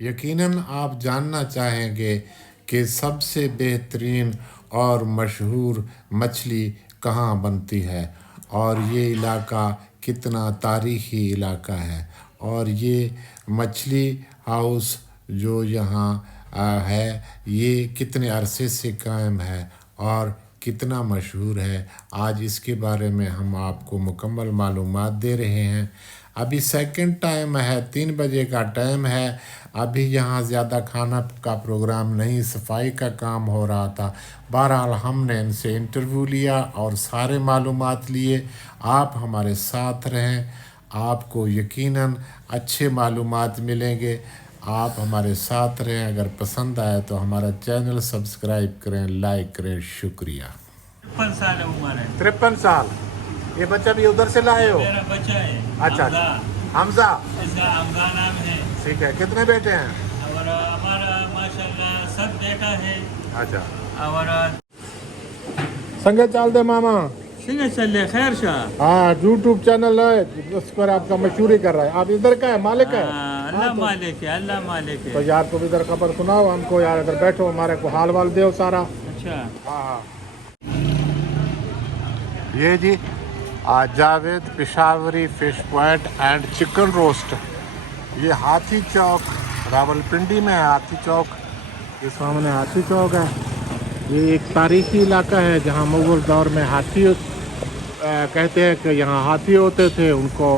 यकीनन आप जानना चाहेंगे कि सबसे बेहतरीन और मशहूर मछली कहाँ बनती है, और ये इलाका कितना तारीख़ी इलाका है, और ये मछली हाउस जो यहाँ है ये कितने अरसे से कायम है और कितना मशहूर है। आज इसके बारे में हम आपको मुकम्मल मालूमात दे रहे हैं। अभी सेकंड टाइम है, 3 बजे का टाइम है। अभी यहाँ ज़्यादा खाना का प्रोग्राम नहीं, सफाई का काम हो रहा था। बहरहाल हमने इनसे इंटरव्यू लिया और सारे मालूमात लिए। आप हमारे साथ रहें, आपको यकीनन अच्छे मालूमात मिलेंगे। आप हमारे साथ रहें। अगर पसंद आए तो हमारा चैनल सब्सक्राइब करें, लाइक करें। शुक्रिया। 53 साल उम्र है। 53 साल। ये बच्चा भी उधर से लाए हो? मेरा बच्चा है। अच्छा, हमजा। इसका हमजा नाम है। ठीक है। कितने बेटे हैं? और हमारा माशाल्लाह 7 बेटा है। अच्छा। और संगे चाल दे मामा। सिंह चले खैर शाह। हाँ, यूट्यूब चैनल है, उस पर आपका मशहूरी कर रहा है। आप इधर का है, मालिक है? अल्लाह मालिक है, अल्लाह मालिक है। तो यार तुम इधर खबर सुनाओ हमको यार, इधर बैठो, हमारे को हाल वाल दो सारा। अच्छा। हाँ। ये जी Javed Peshawari fish point and chicken roast, ये हाथी चौक रावलपिंडी में है। हाथी चौक, ये सामने हाथी चौक है। ये एक तारीखी इलाका है जहाँ मुग़ल दौर में हाथी कहते हैं कि यहाँ हाथी होते थे, उनको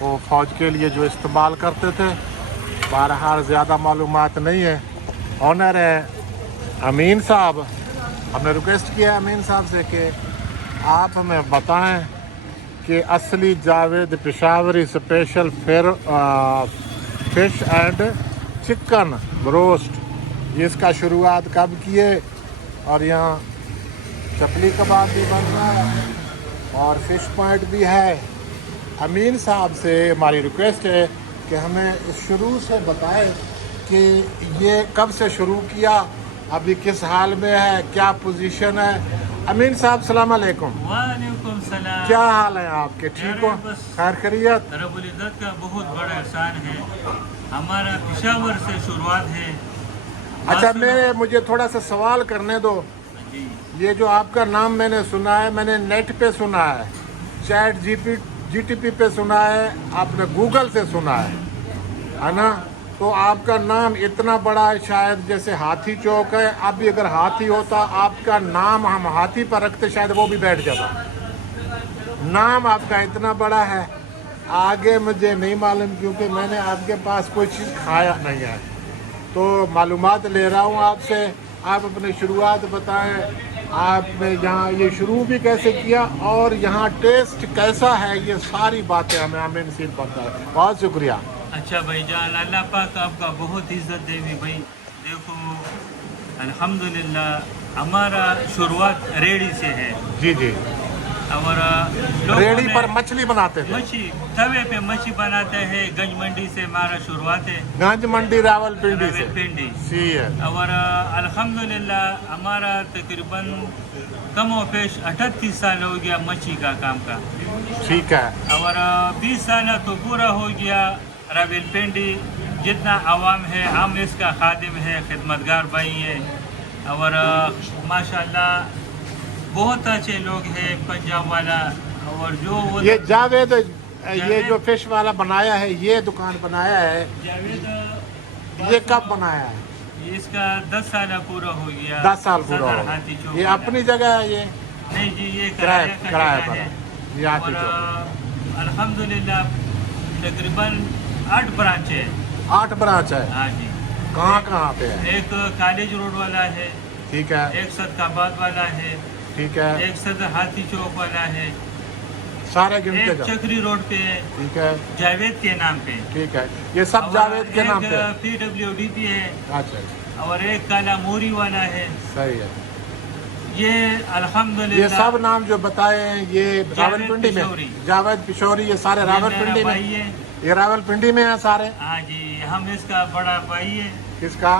वो फ़ौज के लिए जो इस्तेमाल करते थे। बहरहाल ज़्यादा मालूमात नहीं है। ऑनर है अमीन साहब, हमने रिक्वेस्ट किया है अमीन साहब से कि आप हमें बताएं कि असली Javed Peshawari special fish and chicken roast ये इसका शुरुआत कब किए, और यहाँ चपली कबाब भी बन रहा है और फिश पॉइंट भी है। अमीन साहब से हमारी रिक्वेस्ट है कि हमें शुरू से बताएं कि ये कब से शुरू किया, अभी किस हाल में है, क्या पोजीशन है। अमीन साहब सलाम अलैकुम। वालेकुम सलाम। क्या हाल है आपके? ठीक हो? खैर खैरियत? रब्बुल इज्जत का बहुत बड़ा एहसान है। हमारा पेशावर से शुरुआत है। अच्छा, मुझे थोड़ा सा सवाल करने दो। ये जो आपका नाम मैंने सुना है, मैंने नेट पे सुना है, चैट जीटीपी पे सुना है, आपने गूगल से सुना है ना? तो आपका नाम इतना बड़ा है, शायद जैसे हाथी चौक है, अभी अगर हाथी होता आपका नाम हम हाथी पर रखते शायद वो भी बैठ जाता। नाम आपका इतना बड़ा है, आगे मुझे नहीं मालूम क्योंकि मैंने आपके पास कोई चीज़ खाया नहीं है। तो मालूमात ले रहा हूँ आपसे। आप अपनी शुरुआत बताएं, आपने यहाँ ये शुरू भी कैसे किया और यहाँ टेस्ट कैसा है, ये सारी बातें हमें अमीन सीन पता है। बहुत शुक्रिया। अच्छा भाईजान, अल्लाह पाक आपका बहुत इज्जत देवी भाई। देखो अल्हम्दुलिल्लाह हमारा शुरुआत रेड़ी से है। जी जी। और रेड़ी पर मछली बनाते थे? मच्छी तवे पे मच्छी बनाते हैं। गंज मंडी से हमारा शुरुआत है। गंज मंडी रावलपिंडी से? रावलपिंडी सी है। और अल्हम्दुलिल्लाह हमारा तकरीबन कम और पेश 38 साल हो गया मच्छी का काम का। ठीक है। और 20 साल तो पूरा हो गया। रावलपिंडी जितना आवाम है, हम इसका खादिम है, खिदमतगार भाई है। और माशाल्लाह बहुत अच्छे लोग हैं। पंजाब वाला और जो वो ये जावेद, ये जो फिश वाला बनाया है, ये दुकान बनाया है, जावेद, ये कब बनाया है? इसका 10 साल पूरा हो गया। 10 साल पूरा हो हाथी गया। चौक ये अपनी जगह है? ये नहीं जी, ये किराए किराया पर है। है। ये हाथी और चौक अल्हम्दुलिल्लाह तकरीबन 8 ब्रांच है। 8 ब्रांच है? हाँ जी। कहाँ पे है? एक कॉलेज रोड वाला है, ठीक है। एक सदकाबाद वाला है, ठीक है। एक सदर हाथी चौक वाला है, सारे गिनते एक जाओ। चक्री रोड पे है ठीक है। जावेद के नाम पे। ठीक है, ये सब जावेद के नाम पे है? PWD पे है। अच्छा। और एक काला मोरी वाला है। सही है। ये अल्हम्दुलिल्लाह ये सब नाम जो बताए हैं ये रावलपिंडी में? जावेद पिशौरी, ये सारे रावलपिंडी में? भाई है। ये रावलपिंडी में है सारे? हाँ जी, हम इसका बड़ा भाई है। किसका?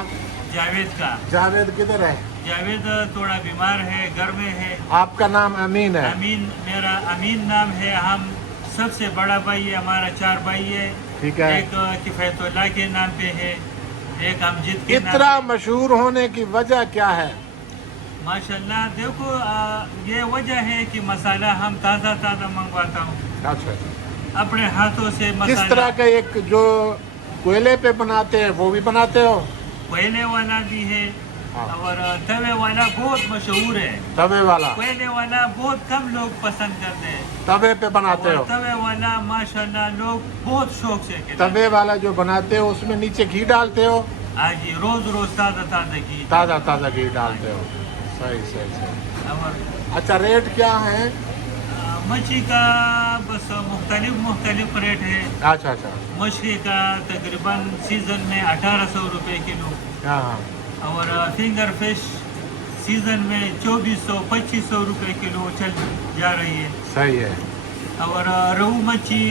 जावेद का। जावेद किधर है? जावेद थोड़ा बीमार है, घर में है। आपका नाम अमीन है? अमीन, मेरा अमीन नाम है। हम सबसे बड़ा भाई है, हमारा 4 भाई है। ठीक है। एक किफायतुल्लाह के नाम पे है, एक अमजद के नाम इतना मशहूर होने की वजह क्या है? माशाल्लाह देखो ये वजह है कि मसाला हम ताज़ा ताज़ा मंगवाता हूँ अच्छा, अपने हाथों से। किस मसाला तरह का एक जो कोयले पे बनाते हैं वो भी बनाते हो? कोयले वाला भी है हाँ। और तवे वाला बहुत मशहूर है। तवे वाला? कोयले वाला बहुत कम लोग पसंद करते हैं, तवे पे बनाते और हो? तवे वाला माशाल्लाह लोग बहुत शौक से खाते हैं। तवे वाला जो बनाते हो उसमें नीचे घी डालते हो? आज ये रोज रोज ताज़ा ताज़ा घी ताज़ा ताज़ा घी डालते हो। सही सही सही। और अच्छा, रेट क्या है? मछली का बस मुख्तलिफ रेट है। अच्छा अच्छा। मछली का तकरीबन सीज़न में 1800 रुपये किलो, हाँ हाँ, और फिंगर फिश सीज़न में 2400-2500 रुपये किलो चल जा रही है। सही है। और रोहू मच्छी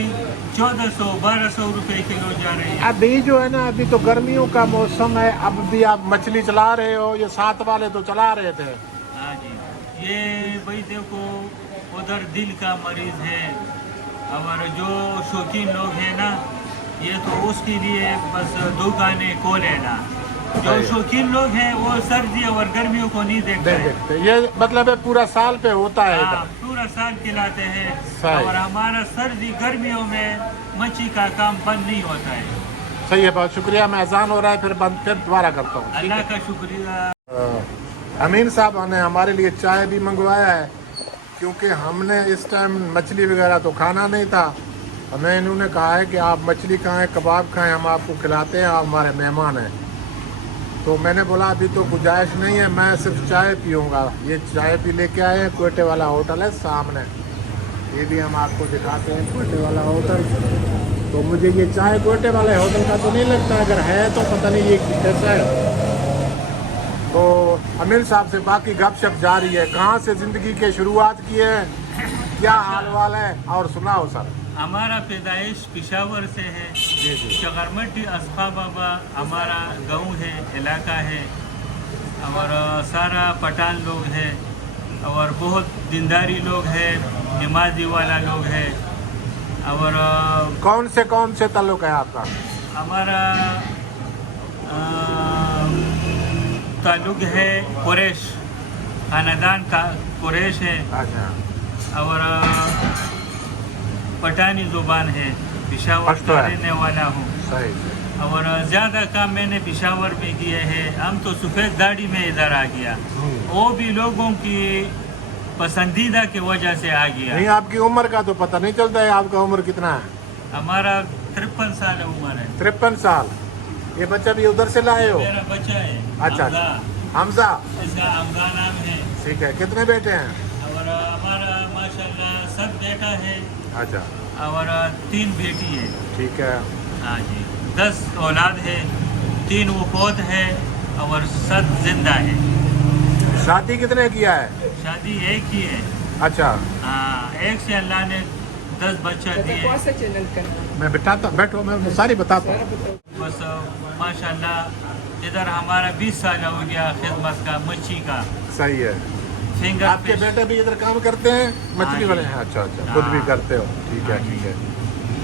1400-1200 रुपये किलो जा रही है। अभी जो है ना, अभी तो गर्मियों का मौसम है, अब भी आप मछली चला रहे हो? ये साथ वाले तो चला रहे थे। हाँ जी, ये भाई देखो उधर दिल का मरीज है, और जो शौकीन लोग हैं ना, ये तो उसके लिए बस दुकानें खोल है ना। जो शौकीन लोग हैं वो सर्दी और गर्मियों को नहीं देखते हैं। देखते ये मतलब है पूरा साल पे होता है हाँ, इधर। पूरा साल खिलाते हैं, सही। और हमारा सर्दी गर्मियों में मच्छी का काम बंद नहीं होता है। सही है, बहुत शुक्रिया। मैं अजान हो रहा है, फिर दोबारा करता हूँ। अल्लाह का शुक्रिया। अमीन साहब ने हमारे लिए चाय भी मंगवाया है, क्योंकि हमने इस टाइम मछली वगैरह तो खाना नहीं था। हमें इन्होंने कहा है कि आप मछली खाएं, कबाब खाएं, हम आपको खिलाते हैं, आप हमारे मेहमान हैं। तो मैंने बोला अभी तो गुंजाइश नहीं है, मैं सिर्फ चाय पीऊँगा। ये चाय भी लेके आए हैं, कोयटे वाला होटल है सामने, ये भी हम आपको दिखाते हैं, कोयटे वाला होटल। तो मुझे ये चाय कोयटे वाले होटल का तो नहीं लगता, अगर है तो पता नहीं ये कैसा है। तो अमीर साहब से बाकी गपशप जारी है। कहाँ से ज़िंदगी के शुरुआत की है, क्या हाल वाल है, और सुनाओ सर। हमारा पैदाइश पिशावर से है। जी जी। चगरमटी अस्फा बाबा हमारा गांव है, इलाका है, और सारा पठान लोग हैं, और बहुत दीनदारी लोग हैं, नमाजी वाला लोग हैं। और कौन से ताल्लुक है आपका? हमारा ताल्लुक है कुरैश, खानदान का कुरैश है, अच्छा। और पठानी ज़ुबान है, पिशावर का रहने वाला हूँ। सही। और ज़्यादा काम मैंने पिशावर में किए हैं। हम तो सफ़ेद दाढ़ी में इधर आ गया, वो भी लोगों की पसंदीदा की वजह से आ गया। नहीं, आपकी उम्र का तो पता नहीं चलता है। आपका उम्र कितना है? हमारा 53 साल उम्र है। 53 साल। ये बच्चा भी उधर से लाए हो? मेरा बच्चा है। अच्छा, हमजा। इसका हमजा नाम है। ठीक है। कितने बेटे हैं? और हमारा माशाल्लाह 7 बेटा है, अच्छा। और 3 बेटी है। ठीक है। हाँ जी, 10 औलाद है, 3 वफौत है और 7 जिंदा है। शादी कितने किया है? शादी एक ही है। अच्छा। हाँ, एक से अल्लाह ने 10 बच्चा दिए। मैं बैठो, मैं सारी बताता हूँ। बस माशाल्लाह इधर हमारा 20 साल हो गया खिदमत का, मच्छी का। सही है। फिंगर आपके फिश। बेटे भी इधर काम करते हैं, मछली हाँ वाले जी। हैं? अच्छा अच्छा, खुद भी हाँ। करते हो? ठीक है हाँ जी। ठीक है।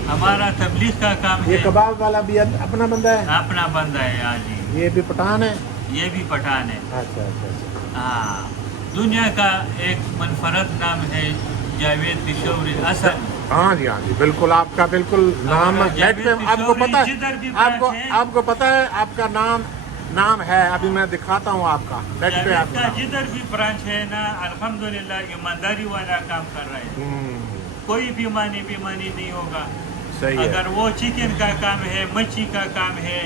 हमारा तबलीग का काम ये है। कबाब वाला भी अपना बंदा है? अपना बंदा है। हाँ जी, ये भी पठान है? ये भी पठान है। अच्छा अच्छा अच्छा। हाँ, दुनिया का एक मनफरद नाम है जावेद पिशौरी असल। हाँ जी, हाँ जी, बिल्कुल। आपका बिल्कुल नाम नेट पे आपको पता है, जिधर भी आपको पता है आपका नाम है। अभी मैं दिखाता हूँ आपका नेट पे। जावेद आपका का जिधर भी ब्रांच है ना, अल्हम्दुलिल्लाह ईमानदारी वाला काम कर रहे हैं। कोई बीमारी नहीं होगा। सही है। अगर वो चिकन का काम है, मच्छी का काम है,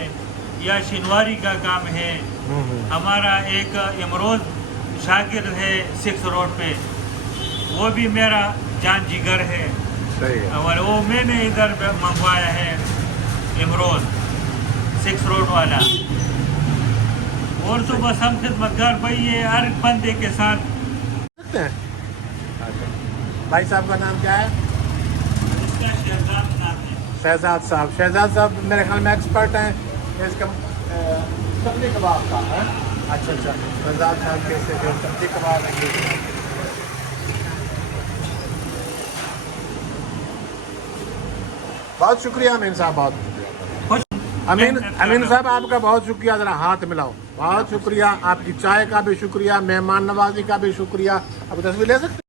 या शिनवारी का काम है। हमारा एक इमरोज शागिर्द है 6 रोड पे, वो भी मेरा जान जिगर है। सही है। और वो मैंने इधर मंगवाया है, इमरोज 6 रोड वाला। और तो बस हम खिदमतगार भाई है, हर बंदे के साथ। सकते हैं। अच्छा। भाई साहब का नाम क्या है? इसका शहजाद नाम है। शहजाद साहब। शहजाद साहब मेरे ख्याल में एक्सपर्ट हैं इसका सब्जी कबाब का है। अच्छा अच्छा। शहजाद साहब कैसे जो सब्जी कबाब है। बहुत शुक्रिया अमीन साहब, बहुत शुक्रिया। امین صاحب آپ کا بہت شکریہ، ذرا ہاتھ ملاؤ، بہت شکریہ، آپ کی چائے کا بھی شکریہ، مہمان نوازی کا بھی شکریہ. اب تصویر لے سکتے